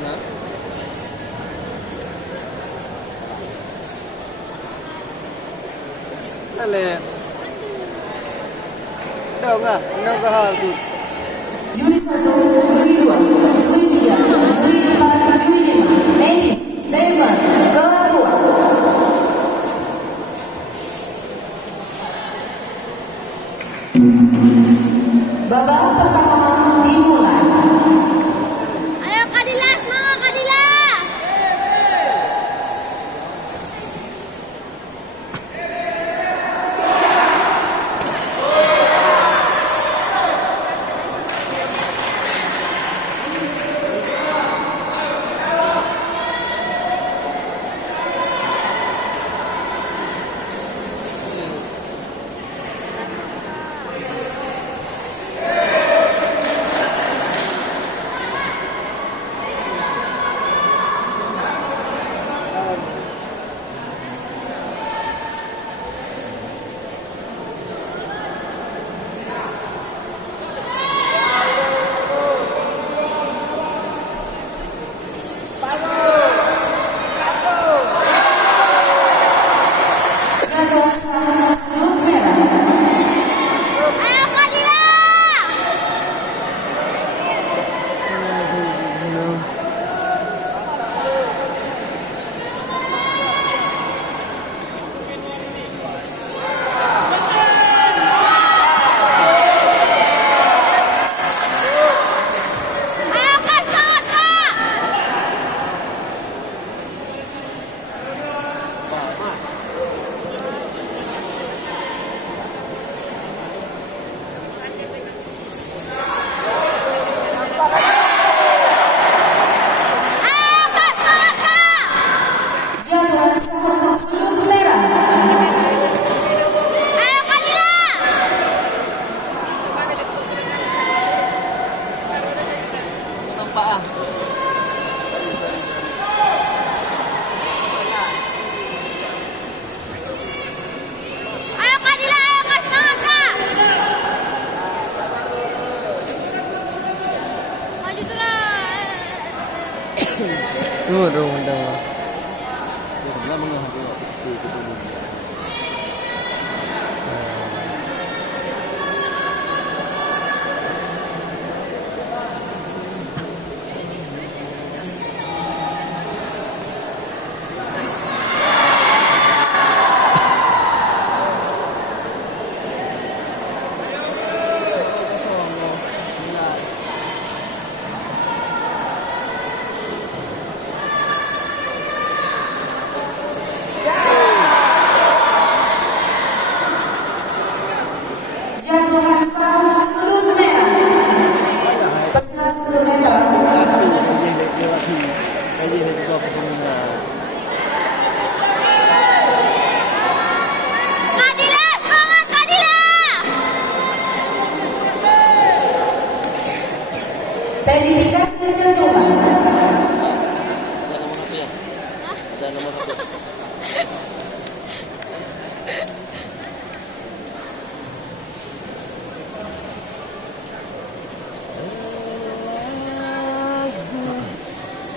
na. Dale. Đâu nggak? Nggak kahal tu. Juri 1, juri 2, juri 3, juri 4, juri 5. Ladies, Diamond, kedua. Babak pertama dimulai. Ayo Kadila, semangat Kadila. Jadwal sahur sudut merah. Ayo Kadila. Ayo Kak, semangat Kak. Ayo Kak, semangat Kak. Jadwal sahur sudut merah. Ayo Kadila. Nampak ah. Ayo Kadila, ayo Kak, semangat Kak. Maju terus. Tunggu, tunggu. Dah mengah tu. Jadwal sahur sudut merah. Pesanan sudut merah. Kadila, semangat Kadila. Verifikasi jadwal.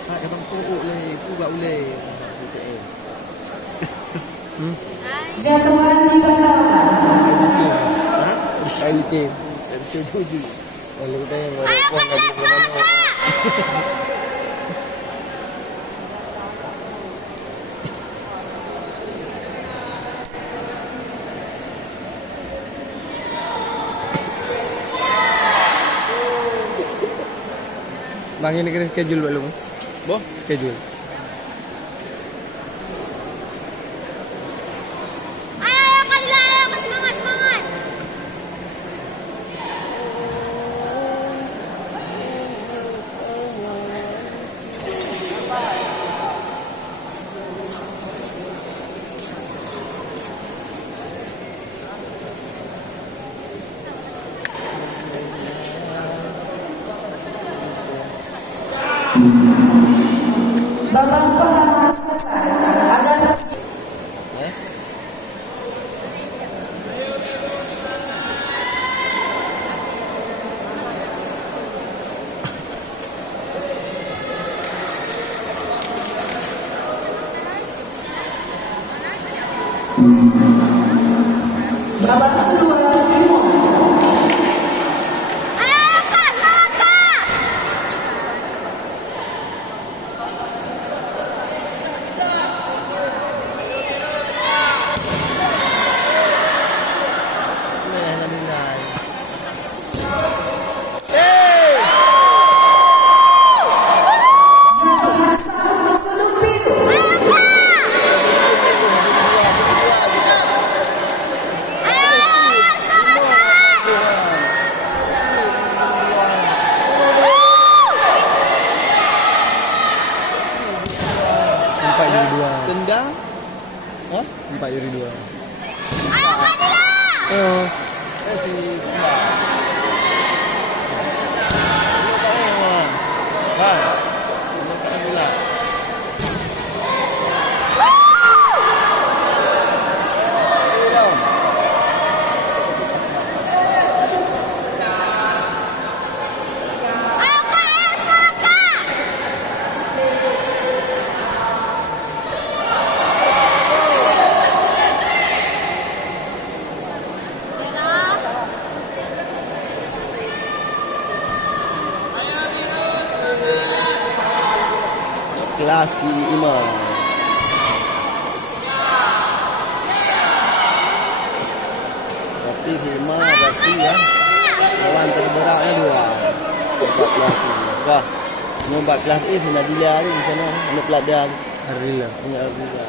Nak kata pokok le, buat ule. Jadwal dibatalkan. Ha? Kayu cing. Tuju. Kalau kita yang Ayo Kadila, semangat Kak. Bang ini kena schedule belum? Boh, schedule. Ayo Kadila, ayo Kak, semangat, semangat. Babak pertama selesai. Agar bersih. kedua dimulai. Ayo Kak, semangat Kak. Jatuhan satu ke sudut biru. Empat jadi dua. Tendang. Ha? 4 jadi 2. Ayo Kak Dila. Oh. Si Ha. Nampak bola. Ayo Kak, ayo semangat Kak. Merah. Kelas si Iman. Tapi si Iman berarti ya. Lawan terberatnya 2. 14 tu. Wah. Nombor 14 ni Nadila ni di sana. Anak pelajar. Alhamdulillah. Punya Aziza.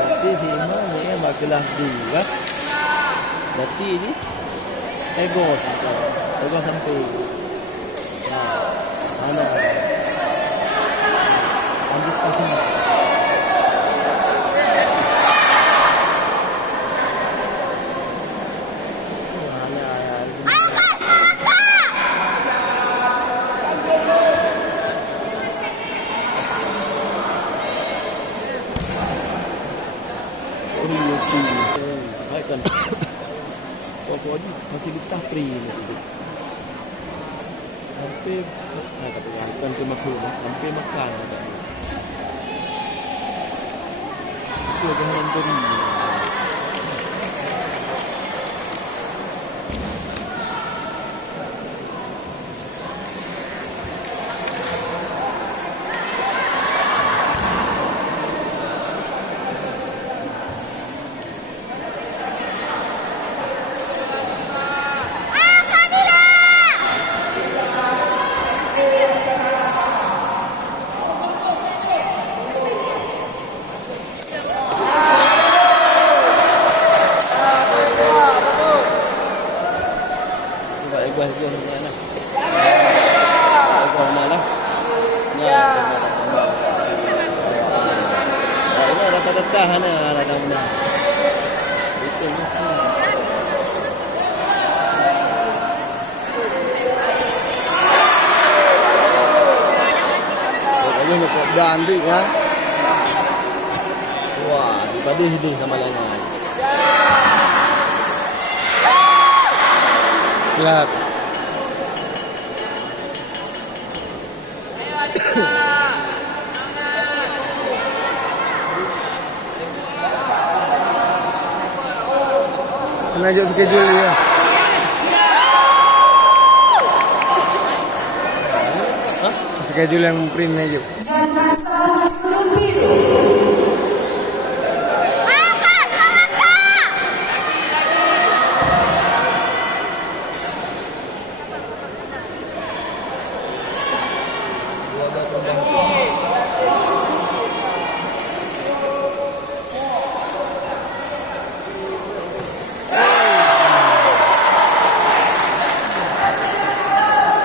Berarti si Iman ni memang kelas 2. Berarti ni Tegos. Tegos sampai. Mana? Ambil pasang. Ayo Kak, semangat Kak. Baik kan. Kau ni fasilitas free ni. Hampir kata kan tu masuk hampir makan. Itu jangan beri. Ayo Kak Dila. Baik gua mana. Gua mana lah. Ini rata-rata hana ada mana. Itu Kalau nak buat ganti kan. Wah, tadi ini sama lainnya. Plat. Kena ajak schedule dia. Schedule yang print aja. Jatuhan satu ke sudut biru. Ayo Kak, semangat Kak.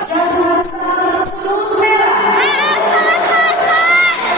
Jatuhan satu ke sudut merah. Ayo semangat, semangat, semangat.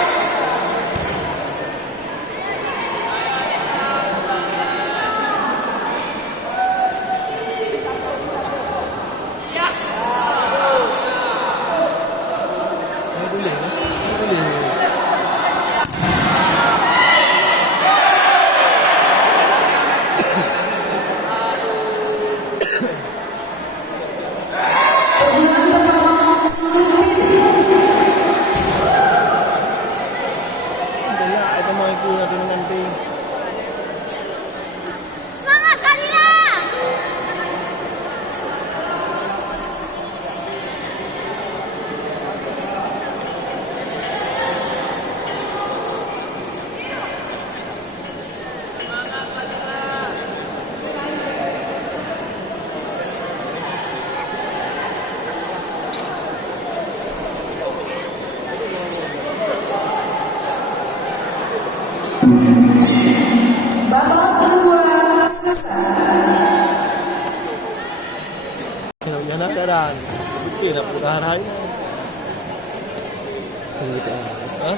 Yan na karaan. Bukti na putahan hari na. Ha?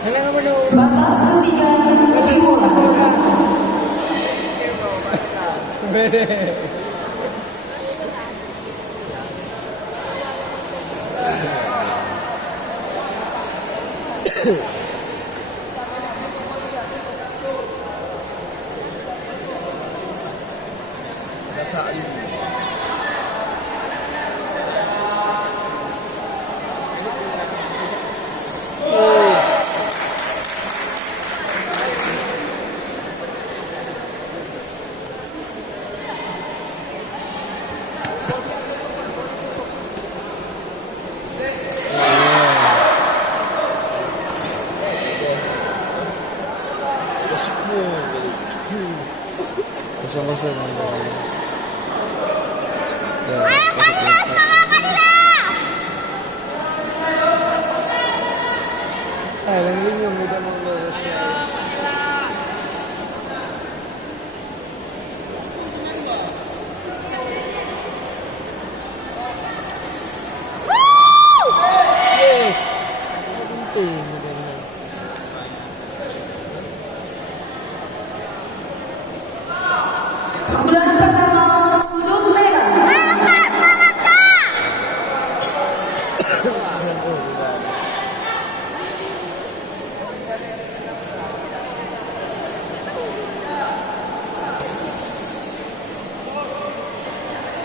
Kailangan mo na Babak ketiga Timora. Bede. Nasaan yun. Kosong-kosong. Ayo Kanila, semangat Kanila! Alam niyo muda mo lulot siya. Yes! Ito muda na. Pukulan pertama untuk sudut merah. Ayo Kak, semangat Kak!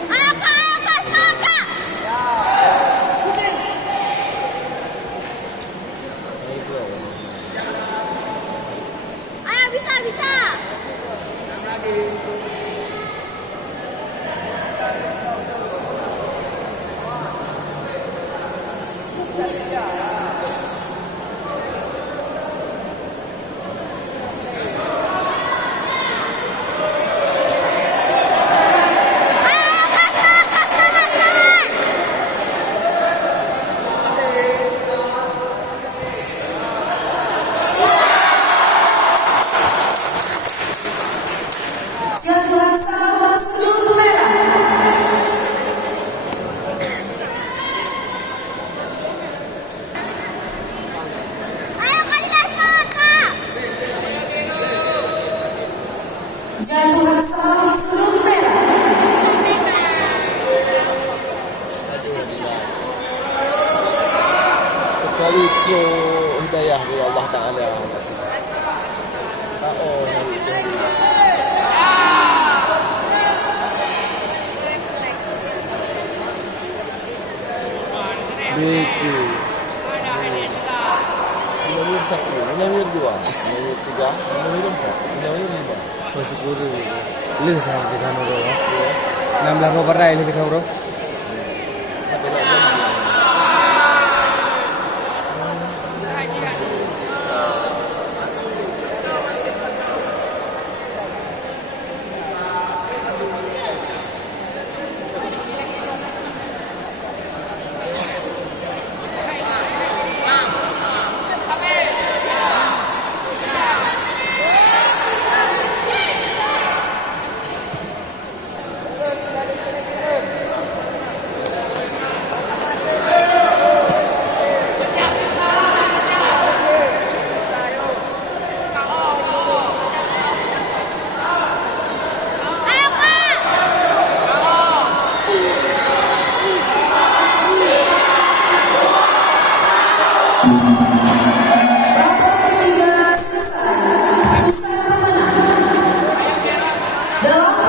Ayo Kak, semangat Kak! Ayo bisa, bisa! Ayo Kak, semangat, semangat! Jatuhan salam untuk sudut merah. Ayo Kanila, semangat Kak! Jatuhan salam untuk sudut merah. Kecuali itu hidayah dari Allah Ta'ala. BC Nomor 1, nomor 2, nomor 3, nomor 4, nomor 5. Masuk dulu. Lih kan kita bro. 16 over dah ini kita bro. Sampai nak Ayo Kak! Babak ketiga selesai. Keputusan pemenang. 8